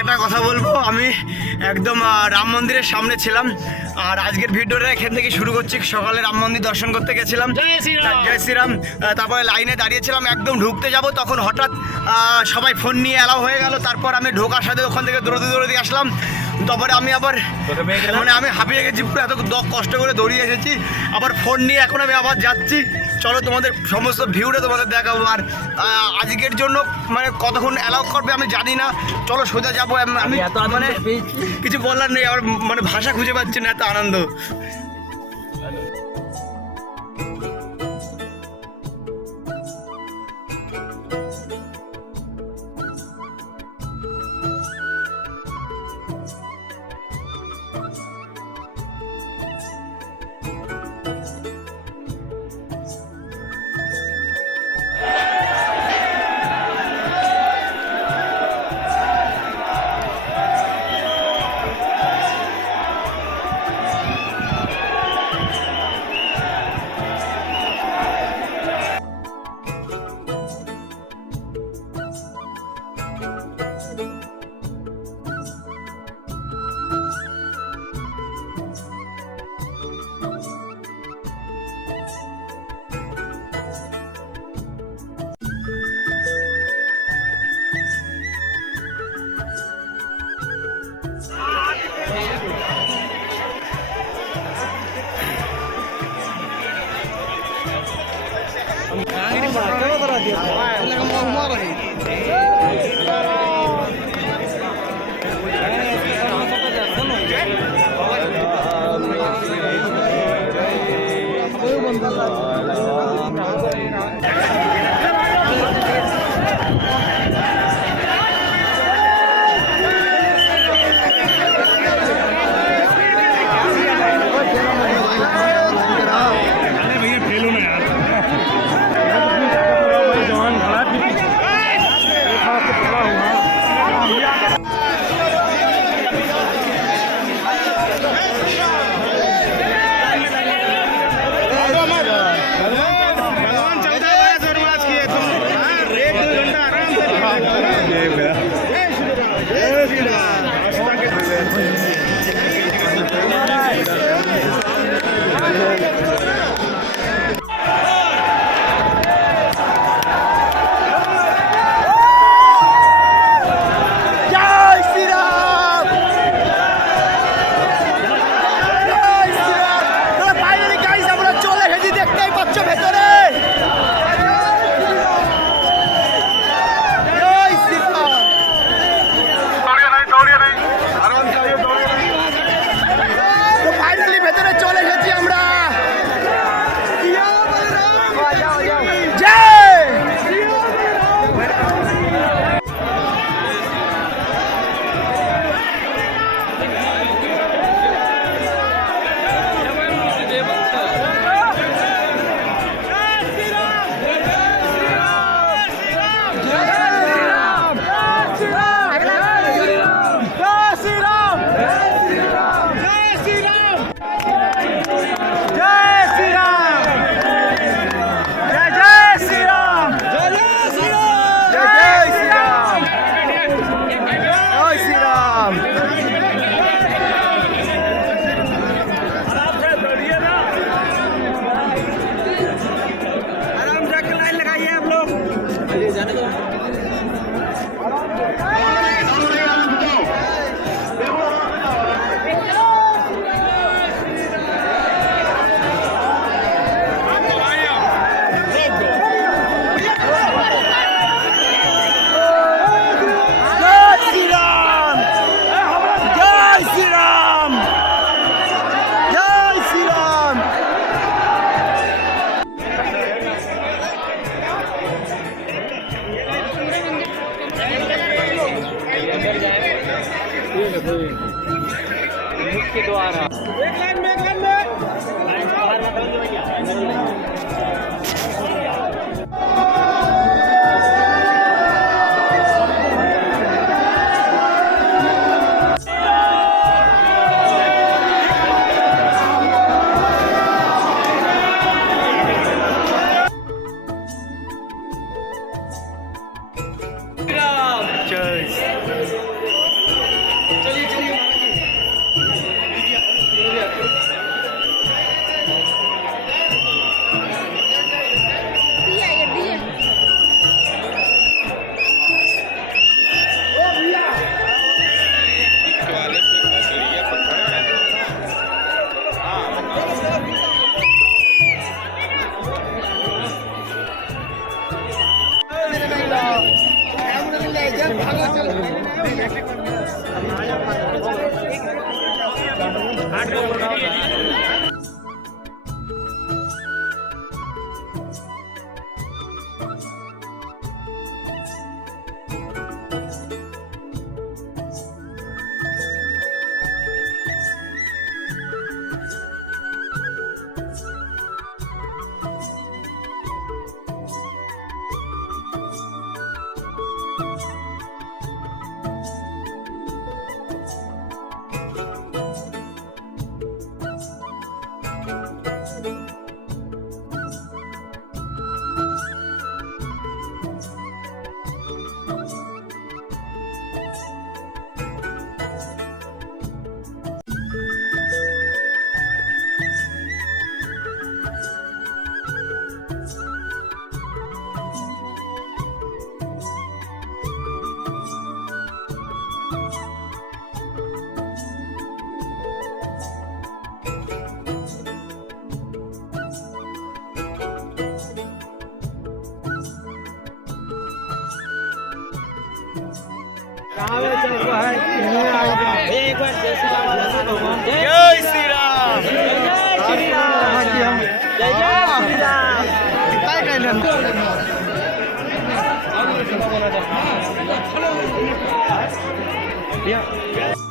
একটা কথা বলব। আমি একদম রাম মন্দিরের সামনে ছিলাম। আর আজকের ভিডিওটা এখান থেকে শুরু করছি। সকালে রাম মন্দির দর্শন করতে গেছিলাম। জয় শ্রীরাম। তারপরে লাইনে দাঁড়িয়েছিলাম একদম ঢুকতে যাব। তখন হঠাৎ সবাই ফোন নিয়ে অ্যালাউ হয়ে গেল। তারপর আমি ঢোকার সাথে ওখান থেকে দৌড়তে দৌড়তে আসলাম। তারপরে আমি আবার মানে আমি হাঁপিয়ে গেছি পুরো এত কষ্ট করে দৌড়িয়ে এসেছি। আবার ফোন নিয়ে এখন আমি আবার যাচ্ছি। চলো তোমাদের সমস্ত ভিউটা তোমাদের দেখাবো। আর আজকের জন্য মানে কতক্ষণ অ্যালাউ করবে আমি জানি না। চলো সোজা যাব। আমি- মানে কিছু বলার নেই। আমার মানে ভাষা খুঁজে পাচ্ছি না এত আনন্দ। জয় મુખ્ય દ્વારા. आठ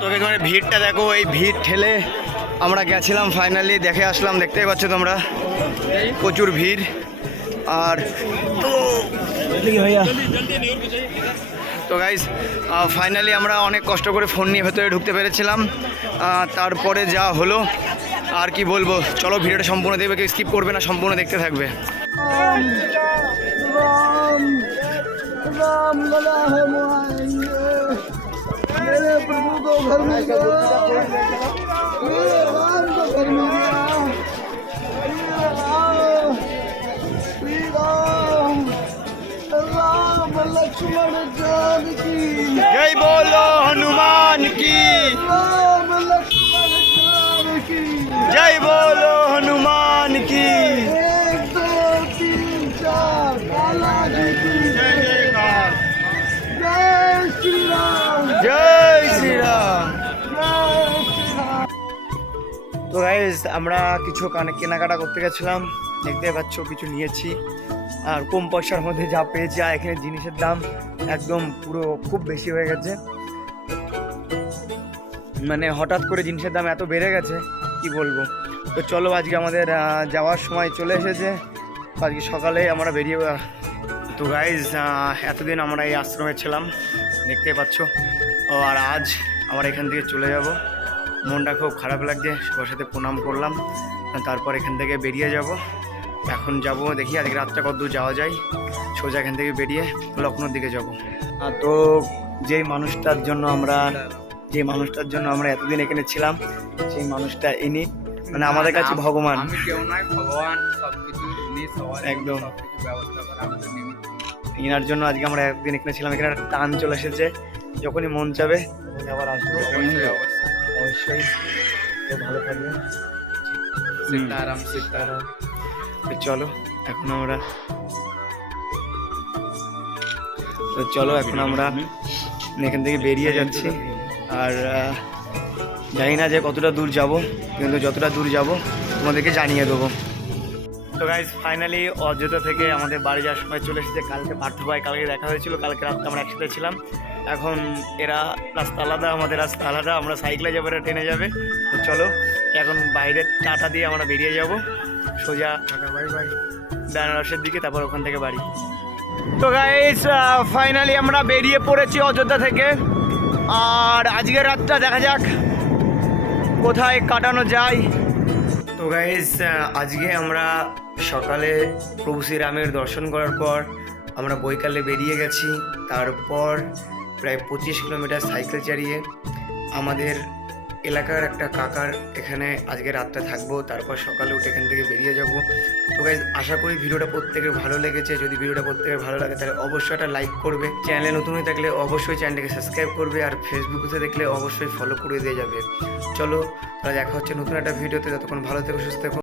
তোকে তোমার ভিড়টা দেখো, এই ভিড় ঠেলে আমরা গেছিলাম ফাইনালি দেখে আসলাম, দেখতেই পাচ্ছ তোমরা। প্রচুর ভিড়। আর তো ভাইয়া তো গাইজ ফাইনালি আমরা অনেক কষ্ট করে ফোন নিয়ে ভেতরে ঢুকতে পেরেছিলাম তারপরে যা হলো আর কি বলব চলো ভিডিওটা সম্পূর্ণ দেখবে কেউ স্কিপ করবে না সম্পূর্ণ দেখতে থাকবে राम জয় বলো হনুমান কি জয় বলো হনুমান কি জয় শ্রীরাম তো গাইজ আমরা কিছু কেনাকাটা করতে গেছিলাম। দেখতে পাচ্ছ, কিছু নিয়েছি। আর কম পয়সার মধ্যে যা পেয়েছি, আর এখানে জিনিসের দাম একদম পুরো খুব বেশি হয়ে গেছে। মানে হঠাৎ করে জিনিসের দাম এত বেড়ে গেছে, কি বলব? তো চলো আজকে আমাদের যাওয়ার সময় চলে এসেছে। আজকে সকালে আমরা বেরিয়ে, তো গাইজ এতদিন আমরা এই আশ্রমে ছিলাম, দেখতেই পাচ্ছ। আর আজ আমরা এখান থেকে চলে যাব। মনটা খুব খারাপ লাগছে, সবার সাথে প্রণাম করলাম। তারপর এখান থেকে বেরিয়ে যাব। এখন যাব দেখি আজকে রাতটা কত দূর যাওয়া যায়। সোজা এখান থেকে বেরিয়ে লখনৌর দিকে যাব। তো যেই মানুষটার জন্য আমরা যে মানুষটার জন্য আমরা এতদিন এখানে ছিলাম সেই মানুষটা ইনি। মানে আমাদের কাছে ভগবান। একদম। ইনার জন্য আজকে আমরা একদিন এখানে ছিলাম এখানে একটা টান চলে এসেছে। যখনই মন চাবে আবার আসব। অবশ্যই তো ভালো থাকবে সীতারাম সীতারাম। তো চলো, এখন আমরা তো চলো, এখন আমরা এখান থেকে বেরিয়ে যাচ্ছি। আর জানি না যে কতটা দূর যাব, কিন্তু যতটা দূর যাব তোমাদেরকে জানিয়ে দেবো। তো গাইজ ফাইনালি অযোধ্যা থেকে আমাদের বাড়ি যাওয়ার সময় চলে এসেছে। কালকে পার্থ ভাই, কালকে দেখা হয়েছিল, কালকে রাত্রে আমরা একসাথে ছিলাম। এখন এরা রাস্তা আলাদা, আমাদের রাস্তা আলাদা, আমরা সাইকেলে যাব, এরা ট্রেনে যাবে। তো চলো, এখন বাইরের টাটা দিয়ে আমরা বেরিয়ে যাব। সোজা। বেনারসের দিকে, তারপর ওখান থেকে বাড়ি। তো গাইস ফাইনালি আমরা বেরিয়ে পড়েছি অযোধ্যা থেকে। আর আজকের রাতটা দেখা যাক কোথায় কাটানো যায়। তো গাইস আজকে আমরা সকালে প্রভু শ্রীরামের দর্শন করার পর আমরা বৈকালে বেরিয়ে গেছি। তারপর প্রায় পঁচিশ কিলোমিটার সাইকেল চালিয়ে আমাদের এলাকার একটা কাকার এখানে আজকে রাতটা থাকব, তারপর সকালে উঠে এখান থেকে বেরিয়ে যাব। তো গাইজ আশা করি ভিডিওটা প্রত্যেকের ভালো লেগেছে। যদি ভিডিওটা প্রত্যেকের ভালো লাগে, তাহলে অবশ্যই একটা লাইক করবে। চ্যানেলে নতুন হয়ে থাকলে অবশ্যই চ্যানেলটাকে সাবস্ক্রাইব করবে, আর ফেসবুকে দেখলে অবশ্যই ফলো করে দিয়ে যাবে। চলো, তাহলে দেখা হচ্ছে নতুন একটা ভিডিওতে। যতক্ষণ ভালো থেকো, সুস্থ থেকো।